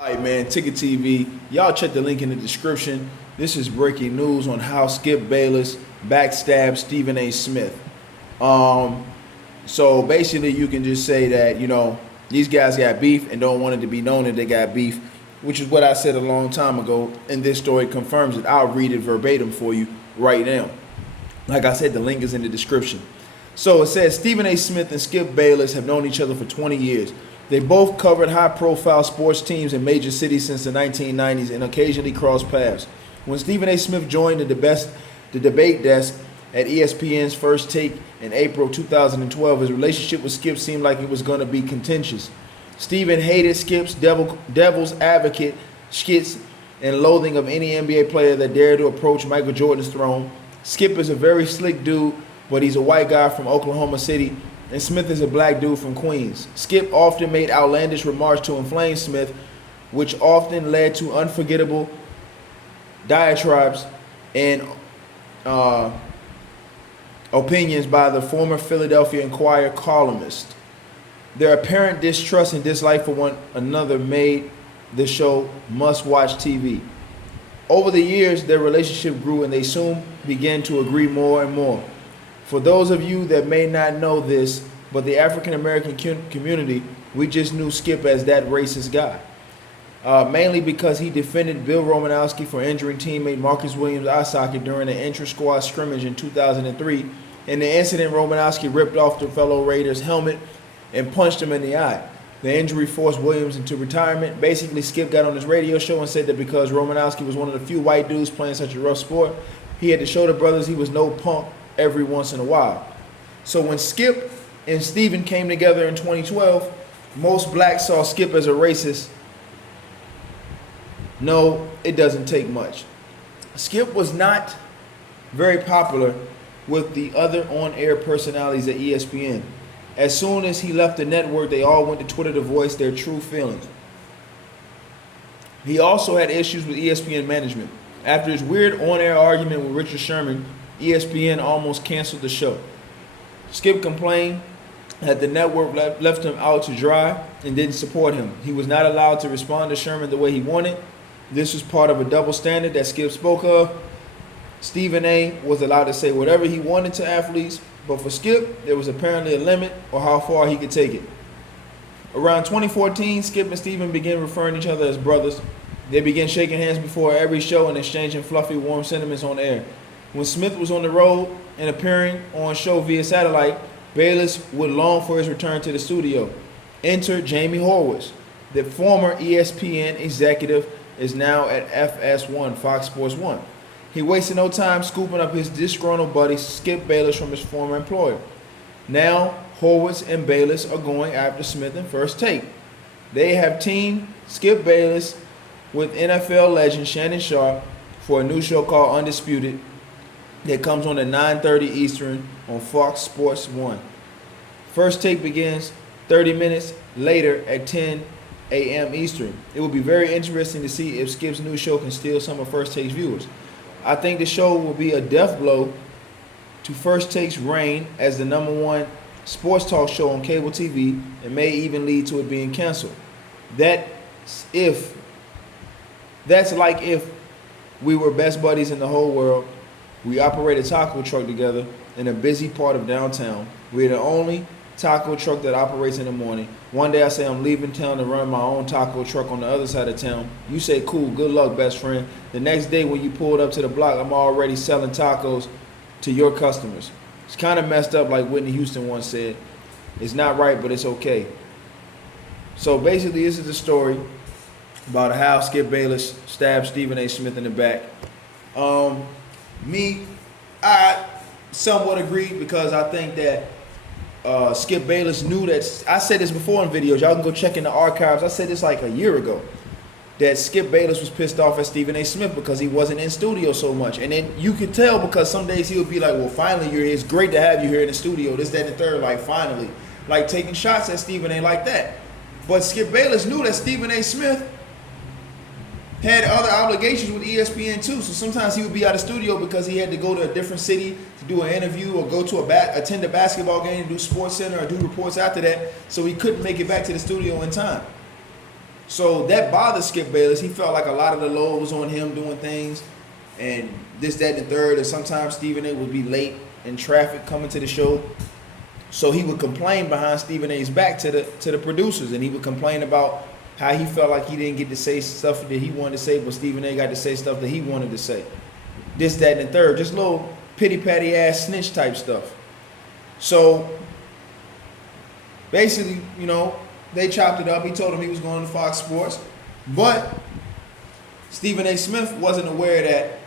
All right, man, Ticket TV. Y'all check the link in the description. This is breaking news on how Skip Bayless backstabbed Stephen A. Smith. Um, so basically, you can just say that, these guys got beef and don't want it to be known that they got beef, which is what I said a long time ago, and this story confirms it. I'll read it verbatim for you right now. Like I said, the link is in the description. So it says Stephen A. Smith and Skip Bayless have known each other for 20 years. They both covered high-profile sports teams in major cities since the 1990s and occasionally crossed paths. When Stephen A. Smith joined the debate desk at ESPN's First Take in April 2012, his relationship with Skip seemed like it was going to be contentious. Stephen hated Skip's devil's advocate skits and loathing of any NBA player that dared to approach Michael Jordan's throne. Skip is a very slick dude, but he's a white guy from Oklahoma City, and Smith is a black dude from Queens. Skip often made outlandish remarks to inflame Smith, which often led to unforgettable diatribes and opinions by the former Philadelphia Inquirer columnist. Their apparent distrust and dislike for one another made the show must-watch TV. Over the years, their relationship grew and they soon began to agree more and more. For those of you that may not know this, but the African American community, we just knew Skip as that racist guy. Mainly because he defended Bill Romanowski for injuring teammate Marcus Williams' eye socket during an intra-squad scrimmage in 2003. In the incident, Romanowski ripped off the fellow Raiders' helmet and punched him in the eye. The injury forced Williams into retirement. Basically, Skip got on his radio show and said that because Romanowski was one of the few white dudes playing such a rough sport, he had to show the brothers he was no punk every once in a while. So when Skip and Stephen came together in 2012, most blacks saw Skip as a racist. No, it doesn't take much. Skip was not very popular with the other on-air personalities at ESPN. As soon as he left the network, they all went to Twitter to voice their true feelings. He also had issues with ESPN management. After his weird on-air argument with Richard Sherman, ESPN almost canceled the show. Skip complained that the network left him out to dry and didn't support him. He was not allowed to respond to Sherman the way he wanted. This was part of a double standard that Skip spoke of. Stephen A. was allowed to say whatever he wanted to athletes, but for Skip, there was apparently a limit on how far he could take it. Around 2014, Skip and Stephen began referring to each other as brothers. They began shaking hands before every show and exchanging fluffy, warm sentiments on air. When Smith was on the road and appearing on show via satellite, Bayless would long for his return to the studio. Enter Jamie Horowitz. The former ESPN executive is now at FS1, Fox Sports 1. He wasted no time scooping up his disgruntled buddy Skip Bayless from his former employer. Now, Horowitz and Bayless are going after Smith in First Take. They have teamed Skip Bayless with NFL legend Shannon Sharpe for a new show called Undisputed that comes on at 9:30 Eastern on Fox Sports 1. First Take begins 30 minutes later at 10 a.m. Eastern. It will be very interesting to see if Skip's new show can steal some of First Take's viewers. I think the show will be a death blow to First Take's reign as the #1 sports talk show on cable TV and may even lead to it being canceled. That's like if we were best buddies in the whole world. We operate a taco truck together in a busy part of downtown. We're the only taco truck that operates in the morning. One day I say I'm leaving town to run my own taco truck on the other side of town. You say, cool, good luck, best friend. The next day when you pulled up to the block, I'm already selling tacos to your customers. It's kind of messed up, like Whitney Houston once said. It's not right, but it's okay. So basically, this is the story about how Skip Bayless stabbed Stephen A. Smith in the back. I somewhat agree because I think that Skip Bayless knew that. I said this before in videos. Y'all can go check in the archives. I said this like a year ago. That Skip Bayless was pissed off at Stephen A. Smith because he wasn't in studio so much. And then you could tell because some days he would be like, well, finally you're here. It's great to have you here in the studio. This, that, and the third. Like, finally. Like, taking shots at Stephen A. like that. But Skip Bayless knew that Stephen A. Smith had other obligations with ESPN too. So sometimes he would be out of studio because he had to go to a different city to do an interview or go to attend a basketball game, do Sports Center or do reports after that. So he couldn't make it back to the studio in time. So that bothered Skip Bayless. He felt like a lot of the load was on him doing things, and this, that, and the third. And sometimes Stephen A. would be late in traffic coming to the show, so he would complain behind Stephen A.'s back to the producers, and he would complain about how he felt like he didn't get to say stuff that he wanted to say, but Stephen A. got to say stuff that he wanted to say. This, that, and the third. Just little pity patty ass snitch type stuff. So basically, you know, they chopped it up. He told him he was going to Fox Sports, but Stephen A. Smith wasn't aware that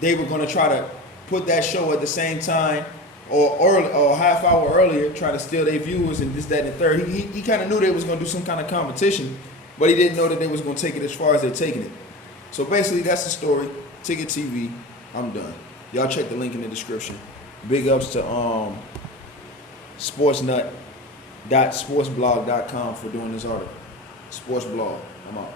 they were going to try to put that show at the same time or early, or a half hour earlier, try to steal their viewers and this, that, and the third. He kind of knew they was going to do some kind of competition, but he didn't know that they was going to take it as far as they're taking it. So basically, that's the story. Ticket TV. I'm done. Y'all check the link in the description. Big ups to sportsnut.sportsblog.com for doing this article. Sports blog. I'm out.